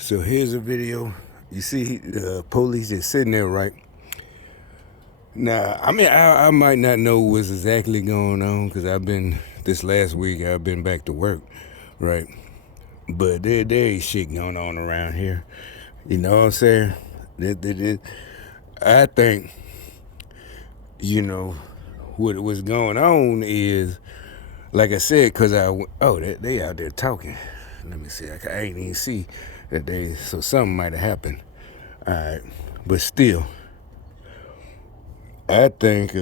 So here's a video. You see the police just sitting there, right? Now, I mean, I might not know what's exactly going on because this last week, I've been back to work, right? But there ain't shit going on around here. You know what I'm saying? I think, what's going on is, like I said, because they out there talking. Let me see. I ain't even see that so something might have happened. All right. But still, I think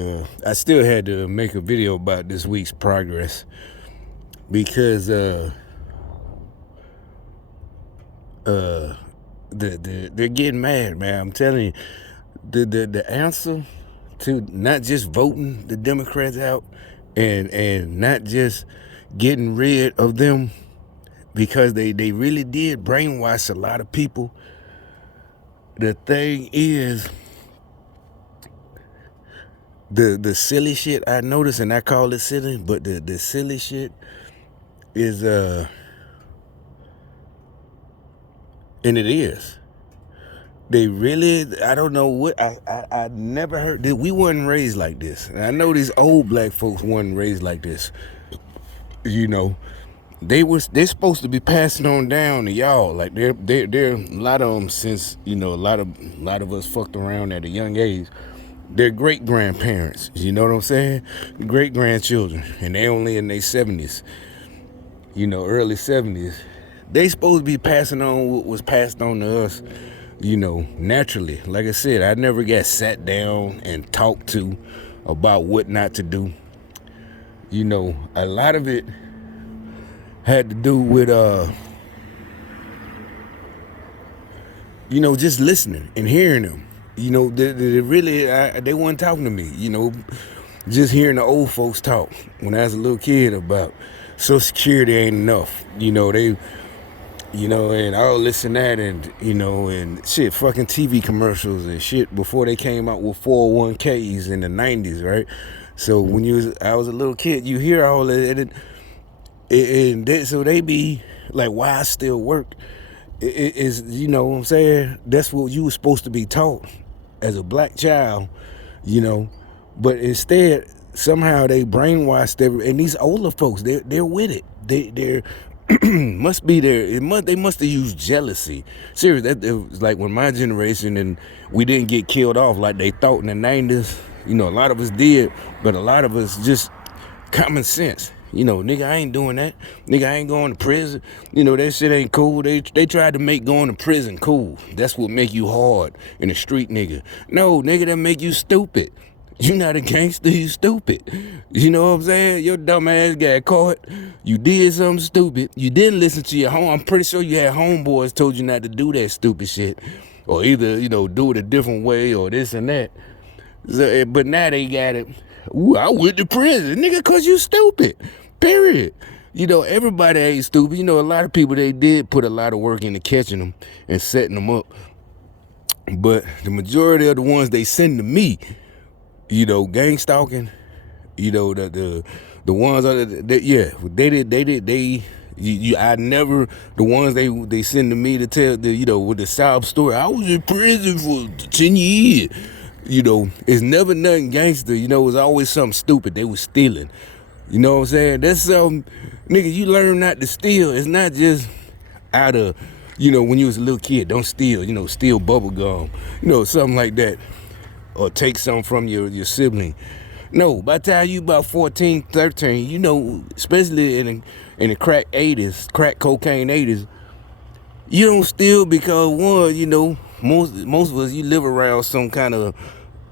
I still had to make a video about this week's progress because they're getting mad, man. I'm telling you, the answer to not just voting the Democrats out and not just getting rid of them because they really did brainwash a lot of people. The thing is, the silly shit I noticed, and I call it silly, but the silly shit is and it is. They really, I don't know what, I never heard that. We weren't raised like this. And I know these old black folks weren't raised like this. They're supposed to be passing on down to y'all. Like they're a lot of them, since a lot of us fucked around at a young age. They're great grandparents. You know what I'm saying? Great grandchildren, and they only in their 70s. Early 70s. They supposed to be passing on what was passed on to us. Naturally. Like I said, I never got sat down and talked to about what not to do. A lot of it had to do with just listening and hearing them. They weren't talking to me. Just hearing the old folks talk when I was a little kid about Social Security ain't enough. And all this and that, and shit, fucking TV commercials and shit before they came out with 401ks in the 90s, right? So when I was a little kid, you hear all that, so they be like, why I still work? Is what I'm saying? That's what you were supposed to be taught as a black child, but instead, somehow they brainwashed and these older folks, they're with it. They're must be there. They must have used jealousy. Seriously, it was like when my generation and we didn't get killed off like they thought in the 90s. A lot of us did, but a lot of us just common sense. Nigga, I ain't doing that. Nigga, I ain't going to prison. That shit ain't cool. They tried to make going to prison cool. That's what make you hard in the street, nigga. No, nigga, that make you stupid. You not a gangster, you stupid. You know what I'm saying? Your dumb ass got caught. You did something stupid. You didn't listen to your home. I'm pretty sure you had homeboys told you not to do that stupid shit. Or either, do it a different way or this and that. So, but now they got it. Ooh, I went to prison, nigga, cause you stupid. Period. Everybody ain't stupid. A lot of people, they did put a lot of work into catching them and setting them up. But the majority of the ones they send to me, gang stalking, the ones I never, the ones they send to me to tell with the sob story. I was in prison for 10 years. It's never nothing gangster. It was always something stupid. They was stealing. You know what I'm saying? That's something, nigga, you learn not to steal. It's not just out of, when you was a little kid, don't steal, steal bubble gum, something like that. Or take something from your sibling. No, by the time you about 14, 13, especially in the crack cocaine 80s, you don't steal because one, most of us, you live around some kind of,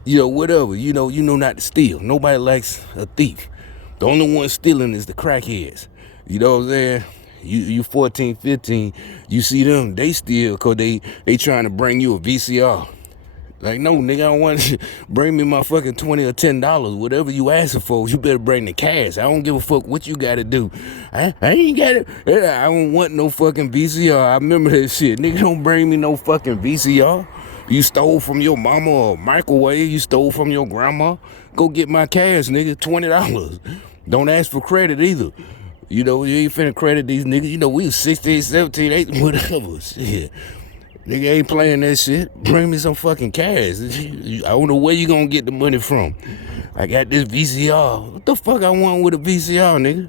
whatever, not to steal. Nobody likes a thief. The only one stealing is the crackheads. You know what I'm saying? You 14, 15, you see them, they steal because they trying to bring you a VCR. Like, no, nigga, I don't want to bring me my fucking $20 or $10. Whatever you asking for, you better bring the cash. I don't give a fuck what you got to do. I ain't got it. I don't want no fucking VCR. I remember that shit. Nigga, don't bring me no fucking VCR. You stole from your mama or microwave. You stole from your grandma. Go get my cash, nigga, $20. Don't ask for credit either. You know, you ain't finna credit these niggas. You know, we was 16, 17, 18, whatever. Shit. Nigga ain't playing that shit. Bring me some fucking cash. I don't know where you gonna get the money from. I got this VCR. What the fuck I want with a VCR, nigga?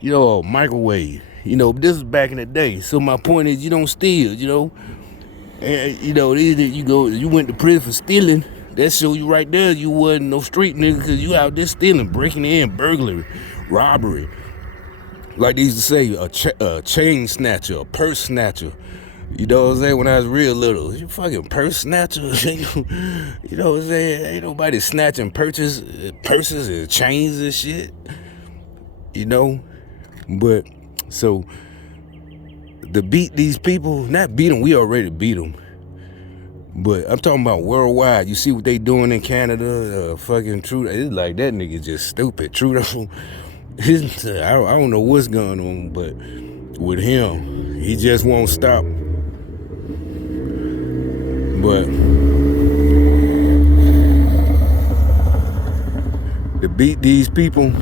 You know, microwave. You know, this is back in the day. So my point is, you don't steal, you know. And, you know, you went to prison for stealing. That show you right there you wasn't no street nigga because you out there stealing, breaking in, burglary, robbery. Like they used to say, a chain snatcher, a purse snatcher. You know what I'm saying? When I was real little, you fucking purse snatcher. You know what I'm saying? Ain't nobody snatching purses and chains and shit. You know? But, so, to beat these people, not beat them, we already beat them. But I'm talking about worldwide. You see what they doing in Canada? Fucking Trudeau. It's like that nigga just stupid. Trudeau. I don't know what's going on, but with him, he just won't stop. But to beat these people,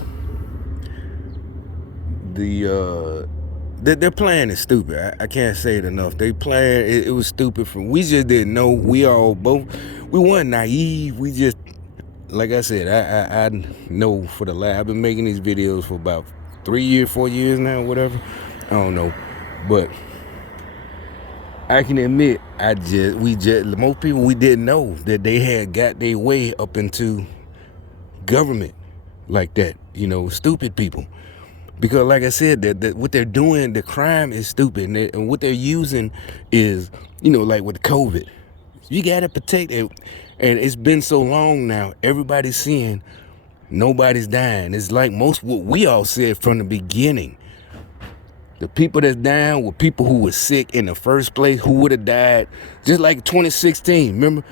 their plan is stupid. I can't say it enough. They plan it was stupid. We just didn't know. We weren't naive. We just, like I said, I know for the last. I've been making these videos for about 3 years, 4 years now, whatever. I don't know, but I can admit, most people, we didn't know that they had got their way up into government like that. You know, stupid people. Because like I said, that what they're doing, the crime is stupid. And what they're using is, you know, like with COVID. You got to protect it. And it's been so long now, everybody's seeing nobody's dying. It's like what we all said from the beginning. The people that's dying were people who were sick in the first place, who would have died. Just like 2016, remember?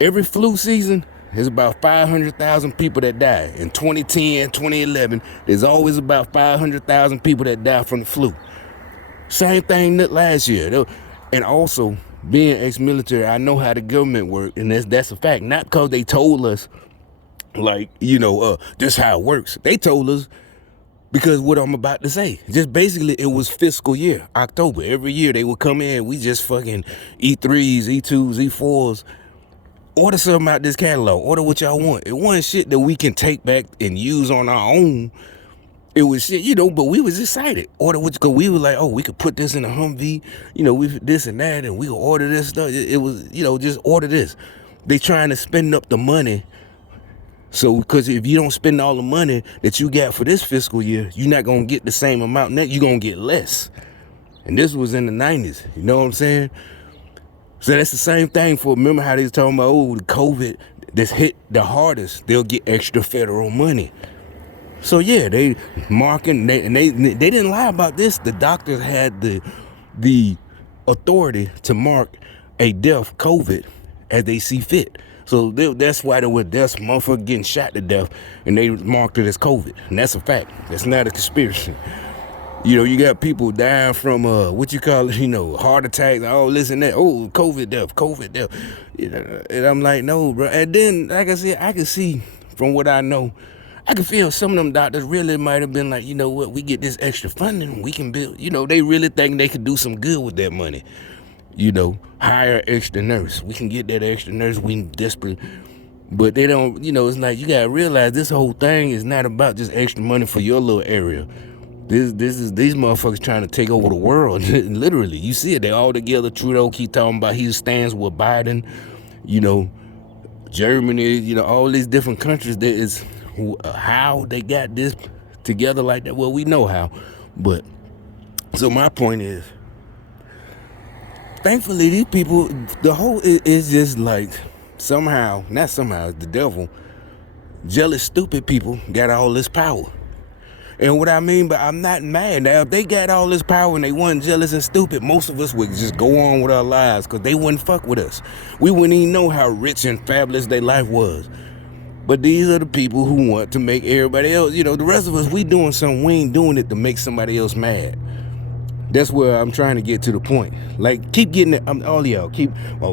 Every flu season, there's about 500,000 people that die. In 2010, 2011, there's always about 500,000 people that die from the flu. Same thing last year. And also, being ex-military, I know how the government works, and that's a fact. Not because they told us, like, you know, this is how it works. They told us because what I'm about to say. Just basically, it was fiscal year, October. Every year they would come in, we just fucking E3s, E2s, E4s. Order something out this catalog. Order what y'all want. It wasn't shit that we can take back and use on our own. It was shit, you know, but we was excited. Order what, because we were like, oh, we could put this in a Humvee, you know, we this and that, and we could order this stuff. It was, you know, just order this. They trying to spend up the money. So, because if you don't spend all the money that you got for this fiscal year, you're not going to get the same amount. You're going to get less. And this was in the 90s. You know what I'm saying? So that's the same thing for, remember how they was talking about, oh, the COVID that's hit the hardest, they'll get extra federal money. So yeah, they marking, and they didn't lie about this. The doctors had the authority to mark a death, COVID, as they see fit. So that's why there were deaths, motherfucker getting shot to death, and they marked it as COVID. And that's a fact. That's not a conspiracy. You know, you got people dying from, what you call it, you know, heart attacks, oh, listen, that, oh, COVID death. You know, and I'm like, no, bro. And then, like I said, I can see, from what I know, I can feel some of them doctors really might have been like, you know what, we get this extra funding, we can build, you know, they really think they could do some good with that money. You know, hire extra nurse. We can get that extra nurse, we desperate. But they don't, you know, it's like, you gotta realize this whole thing is not about just extra money for your little area. This is these motherfuckers trying to take over the world. Literally, you see it. They all together. Trudeau keep talking about he stands with Biden. You know, Germany. You know, all these different countries. There is how they got this together like that. Well, we know how, but so my point is, thankfully these people, the whole is just like somehow, not somehow, the devil, jealous, stupid people got all this power. And what I mean, but I'm not mad. Now, if they got all this power and they weren't jealous and stupid, most of us would just go on with our lives because they wouldn't fuck with us. We wouldn't even know how rich and fabulous their life was. But these are the people who want to make everybody else, you know, the rest of us, we doing something, we ain't doing it to make somebody else mad. That's where I'm trying to get to the point. Like, keep getting it, all y'all,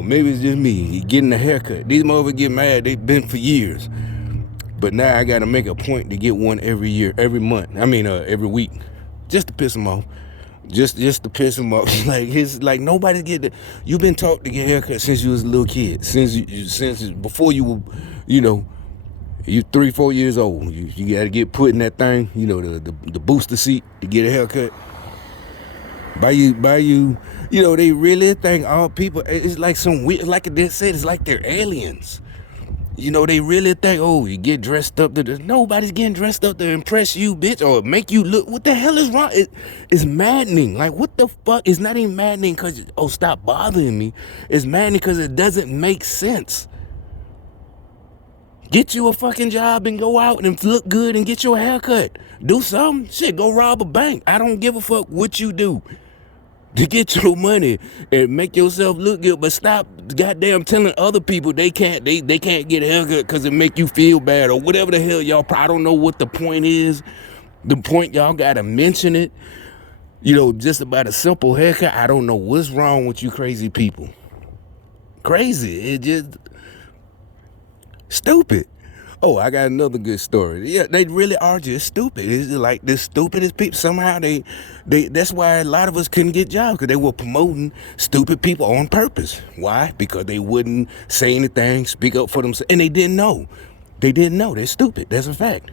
maybe it's just me, getting a haircut. These motherfuckers get mad, they've been for years. But now I got to make a point to get one every year, every month. I mean, every week. just to piss him off. Just to piss him off. Like nobody get it. You've been taught to get a haircut since you was a little kid. Since before you were, you 3-4 years old. You got to get put in that thing. The booster seat to get a haircut. By you. They really think all people. It's like some weird. Like they said, it's like they're aliens. They really think, oh, you get dressed up. Nobody's getting dressed up to impress you, bitch, or make you look. What the hell is wrong? It's maddening. Like, what the fuck? It's not even maddening because, oh, stop bothering me. It's maddening because it doesn't make sense. Get you a fucking job and go out and look good and get your haircut. Do something. Shit, go rob a bank. I don't give a fuck what you do to get your money and make yourself look good, but stop goddamn telling other people they can't get a haircut because it make you feel bad or whatever the hell y'all. I don't know what the point is. The point y'all gotta mention it. Just about a simple haircut. I don't know what's wrong with you crazy people. Crazy. It just stupid. Oh, I got another good story. Yeah, they really are just stupid. It's like the stupidest people. Somehow they that's why a lot of us couldn't get jobs, because they were promoting stupid people on purpose. Why? Because they wouldn't say anything, speak up for themselves, and they didn't know. They didn't know. They're stupid. That's a fact.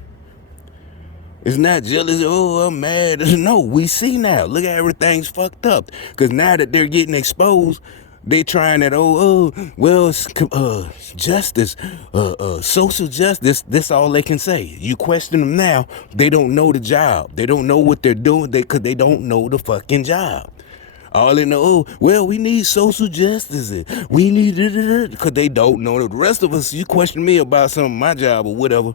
It's not jealous. Oh, I'm mad. No, we see now. Look at everything's fucked up. Because now that they're getting exposed, they trying that, justice, social justice. That's all they can say. You question them now, they don't know the job. They don't know what they're doing because they don't know the fucking job. All they know, we need social justice. We need it because they don't know. The rest of us, you question me about some of my job or whatever.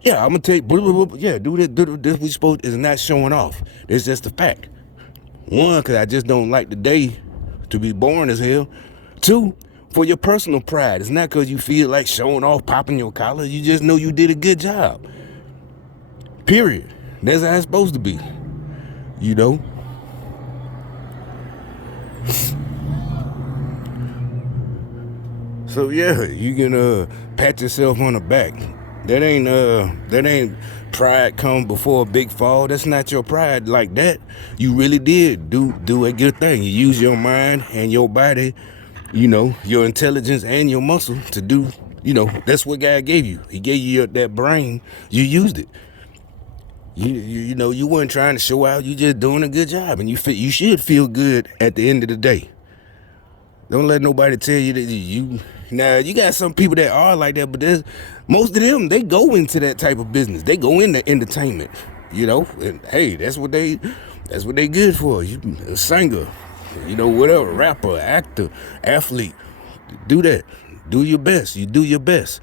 Yeah, I'm going to take, do this we supposed is not showing off. It's just a fact. One, because I just don't like the day to be born as hell. Two, for your personal pride. It's not because you feel like showing off, popping your collar. You just know you did a good job. Period. That's how it's supposed to be. So yeah, you can pat yourself on the back. That ain't pride come before a big fall. That's not your pride like that. You really did do a good thing. You use your mind and your body, your intelligence and your muscle to do, that's what God gave you. He gave you that brain. You used it. You weren't trying to show out. You just doing a good job, and you should feel good at the end of the day. Don't let nobody tell you that Now, you got some people that are like that, but most of them, they go into that type of business. They go into entertainment, and hey, that's what they good for. You a singer, whatever, rapper, actor, athlete. Do that. Do your best. You do your best.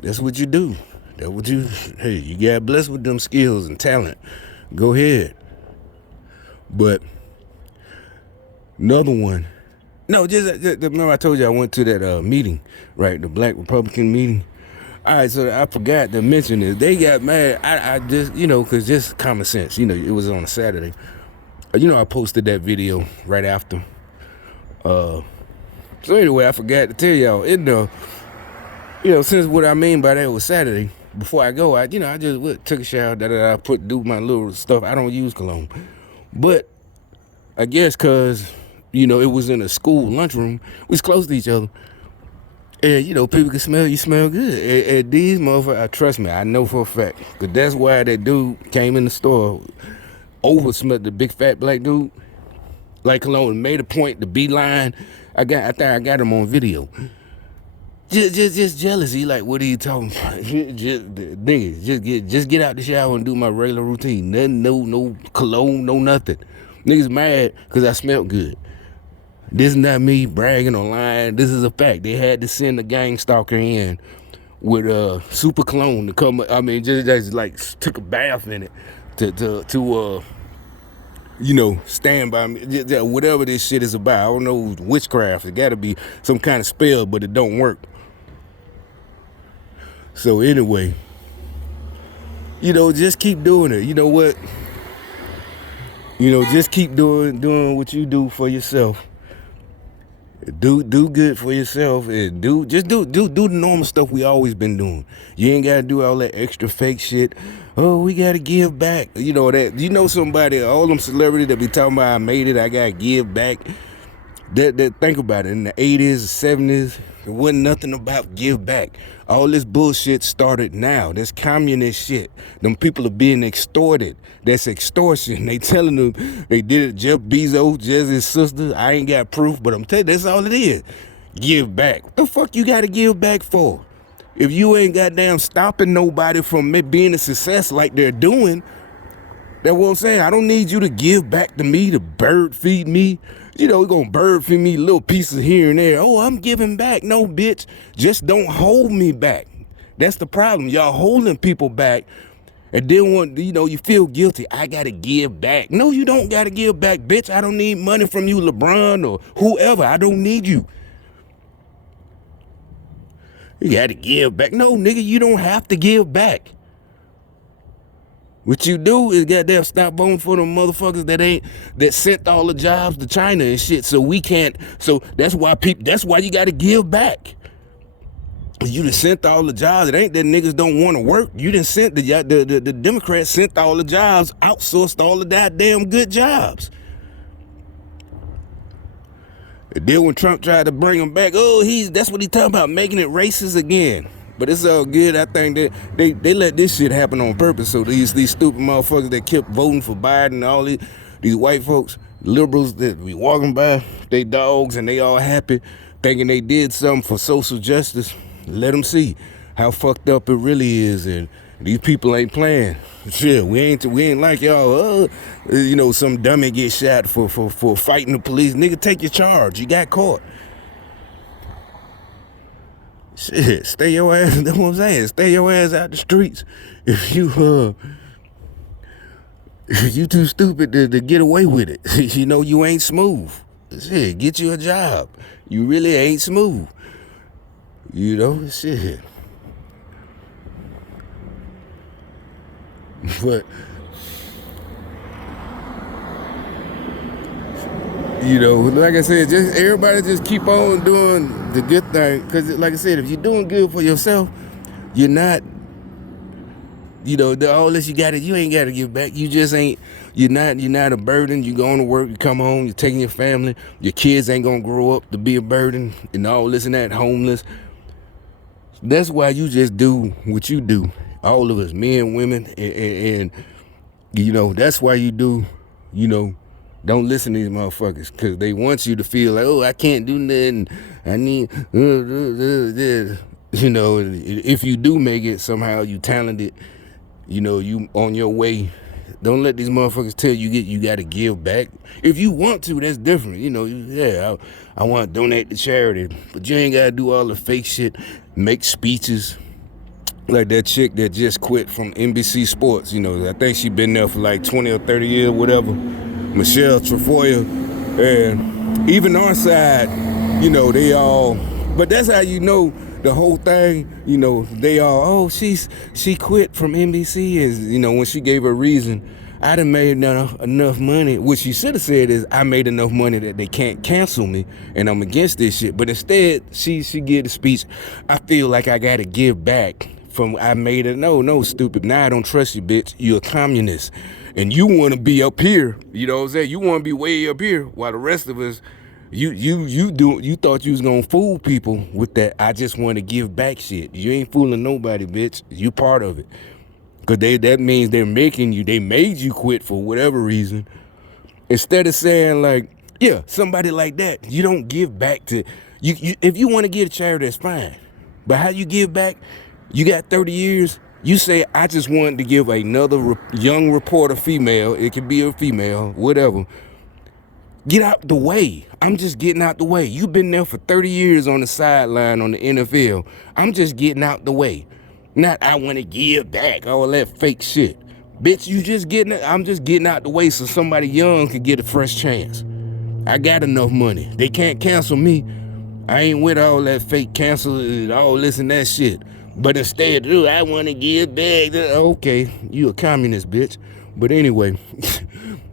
That's what you do. You got blessed with them skills and talent. Go ahead. But another one. No, just remember I told you I went to that meeting, right? The Black Republican meeting. All right, so I forgot to mention this. They got mad. I just, because just common sense. It was on a Saturday. I posted that video right after. So anyway, I forgot to tell y'all. Since what I mean by that was Saturday, before I go, I just took a shower. Do my little stuff. I don't use cologne, but I guess because. It was in a school lunchroom. We was close to each other. And, people can smell you smell good. And these motherfuckers, trust me, I know for a fact. Because that's why that dude came in the store, over-smelled the big fat black dude. Like cologne, made a point, the beeline. I think I got him on video. Just jealous. He like, what are you talking about? just get out the shower and do my regular routine. Nothing, no cologne, no nothing. Niggas mad because I smelled good. This is not me bragging or lying. This is a fact. They had to send a gang stalker in with a super cologne to come. I mean, just like took a bath in it to stand by me. Whatever this shit is about. I don't know, witchcraft. It got to be some kind of spell, but it don't work. So anyway, just keep doing it. You know what? Just keep doing what you do for yourself. Do good for yourself and do the normal stuff we always been doing. You ain't gotta do all that extra fake shit. Oh, we gotta give back. You know that. You know somebody, all them celebrities that be talking about I made it, I gotta give back. That think about it. In the 80s, 70s, there wasn't nothing about give back. All this bullshit started now. That's communist shit. Them people are being extorted. That's extortion. They telling them they did it. Jeff Bezos, just his sister. I ain't got proof, but I'm telling you, that's all it is. Give back. What the fuck you gotta give back for? If you ain't goddamn stopping nobody from being a success like they're doing, that's what I'm saying. I don't need you to give back to me, to bird feed me. You know, you're going to bird feed me little pieces here and there. Oh, I'm giving back. No, bitch. Just don't hold me back. That's the problem. Y'all holding people back and then you feel guilty. I got to give back. No, you don't got to give back, bitch. I don't need money from you, LeBron or whoever. I don't need you. You got to give back. No, nigga, you don't have to give back. What you do is goddamn stop voting for them motherfuckers that sent all the jobs to China and shit. So we can't. So that's why you got to give back. You done sent all the jobs. It ain't that niggas don't want to work. You done sent the Democrats sent all the jobs, outsourced all the goddamn good jobs. And then when Trump tried to bring them back, that's what he talking about, making it racist again. But it's all good. I think that they let this shit happen on purpose. So these stupid motherfuckers that kept voting for Biden and all these white folks, liberals that be walking by, they dogs and they all happy, thinking they did something for social justice. Let them see how fucked up it really is. And these people ain't playing. Shit, we ain't like y'all. Some dummy get shot for fighting the police. Nigga, take your charge. You got caught. Shit, stay your ass. That's what I'm saying. Stay your ass out the streets. If you too stupid to get away with it, you ain't smooth. Shit, get you a job. You really ain't smooth. Shit. But like I said, everybody just keep on doing the good thing. Because, like I said, if you're doing good for yourself, you're not, all this you ain't got to give back. You just ain't, you're not a burden. You going to work, you come home, you're taking your family. Your kids ain't going to grow up to be a burden and all this and that, homeless. That's why you just do what you do. All of us, men, women, and that's why you do, don't listen to these motherfuckers, because they want you to feel like, I can't do nothing. I need, if you do make it, somehow you talented, you on your way. Don't let these motherfuckers tell you got to give back. If you want to, that's different. I want to donate to charity, but you ain't got to do all the fake shit, make speeches. Like that chick that just quit from NBC Sports, I think she been there for like 20 or 30 years, whatever. Michelle Trefoil, and even our side, they all, but that's how the whole thing, they all, she quit from NBC is, when she gave her reason, I done made enough money. What she should have said is, I made enough money that they can't cancel me, and I'm against this shit. But instead, she gave the speech, I feel like I gotta give back from I made it. No, stupid. Now I don't trust you, bitch. You're a communist. And you want to be up here. You know what I'm saying? You want to be way up here while the rest of us, you thought you was going to fool people with that I just want to give back shit. You ain't fooling nobody, bitch. You part of it. Because that means they made you quit for whatever reason. Instead of saying like, yeah, somebody like that, you don't give back to, if you want to give to charity, that's fine. But how you give back? You got 30 years. You say, I just wanted to give another young reporter, female. It could be a female, whatever. Get out the way. I'm just getting out the way. You've been there for 30 years on the sideline on the NFL. I'm just getting out the way. Not I want to give back, all that fake shit. Bitch, I'm just getting out the way so somebody young can get a fresh chance. I got enough money. They can't cancel me. I ain't with all that fake cancel and all this and that shit. But instead, I want to give back. Okay, you a communist, bitch. But anyway,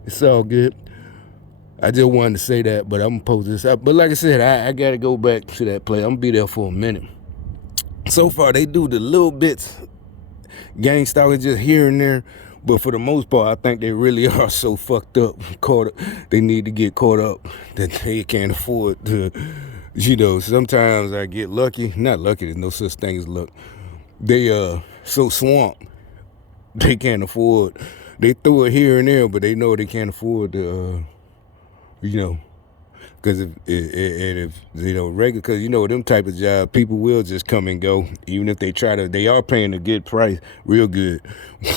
it's all good. I just wanted to say that, but I'm gonna post this up. But like I said, I gotta go back to that play. I'm gonna be there for a minute. So far, they do the little bits, gang stalking just here and there, but for the most part, I think they really are so fucked up, caught up. They need to get caught up that they can't afford to. Sometimes I get lucky. Not lucky. There's no such thing as luck. They so swamped they can't afford. They throw it here and there, but they know they can't afford to. Because if regular, because them type of job, people will just come and go, even if they they are paying a good price, real good,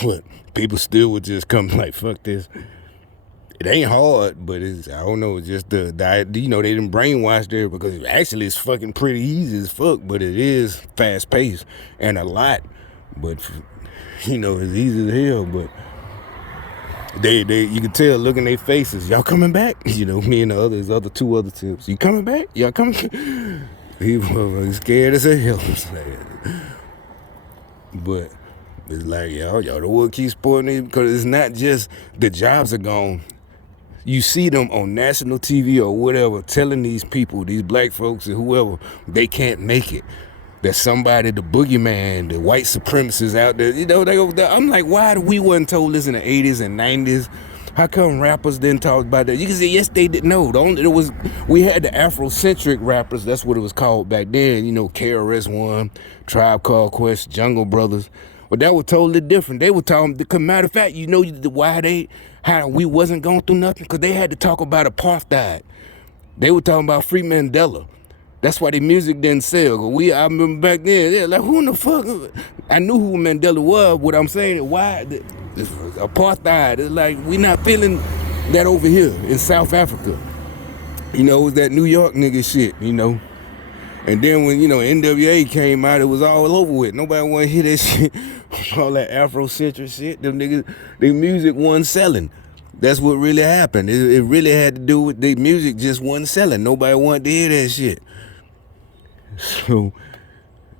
but people still would just come like, fuck this. It ain't hard, but I don't know, just the they didn't brainwash there, because actually it's fucking pretty easy as fuck, but it is fast paced and a lot, but it's easy as hell, but they you can tell, look in their faces, y'all coming back? Me and the other two other tips, you coming back? Y'all coming? People are scared as hell. But it's like, y'all don't want to keep supporting it, because it's not just the jobs are gone. You see them on national TV or whatever telling these people, these black folks and whoever, they can't make it. That somebody, the boogeyman, the white supremacists out there, I'm like, why we wasn't told this in the 80s and 90s? How come rappers didn't talk about that? You can say, yes, they did. No, we had the Afrocentric rappers. That's what it was called back then. KRS-One, Tribe Called Quest, Jungle Brothers. But that was totally different. They were talking, matter of fact, how we wasn't going through nothing? Because they had to talk about apartheid. They were talking about Free Mandela. That's why the music didn't sell. I remember back then, they're like, who in the fuck? I knew who Mandela was. What I'm saying, why? This was apartheid. It's like, we not feeling that over here in South Africa. It was that New York nigga shit, And then when, NWA came out, it was all over with. Nobody want to hear that shit. All that Afrocentric shit. Them niggas, their music wasn't selling. That's what really happened. It really had to do with the music just wasn't selling. Nobody wanted to hear that shit. So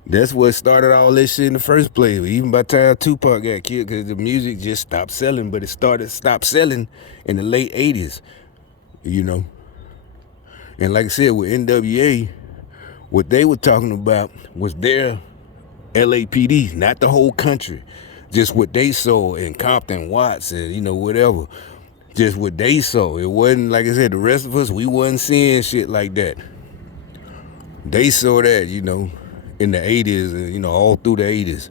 that's what started all this shit in the first place. Even by the time Tupac got killed, because the music just stopped selling. But it stopped selling in the late 80s, And like I said, with NWA, what they were talking about was their LAPD, not the whole country. Just what they saw in Compton, Watts, and, whatever. Just what they saw. It wasn't, like I said, the rest of us, we wasn't seeing shit like that. They saw that, in the 80s and, all through the 80s.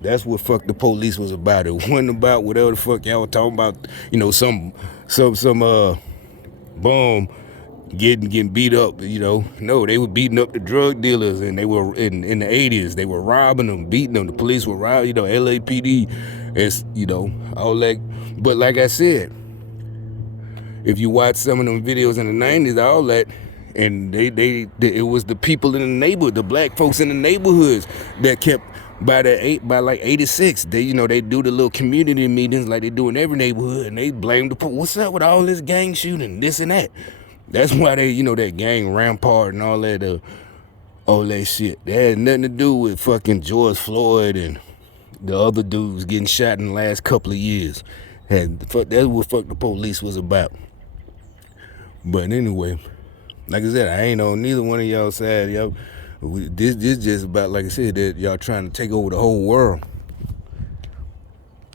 That's what fuck the police was about. It wasn't about whatever the fuck y'all were talking about, some bum getting beat up, No, they were beating up the drug dealers, and they were in the 80s. They were robbing them, beating them. The police were robbing, LAPD, it's, all that. But like I said, if you watch some of them videos in the 90s, all that, and it was the people in the neighborhood, the black folks in the neighborhoods that kept by like 86, they do the little community meetings like they do in every neighborhood, and they blame the police. What's up with all this gang shooting, this and that? That's why they, that gang rampart and all that shit. That had nothing to do with fucking George Floyd and the other dudes getting shot in the last couple of years. That's what fuck the police was about. But anyway, like I said, I ain't on neither one of y'all side. This just about, like I said, that y'all trying to take over the whole world.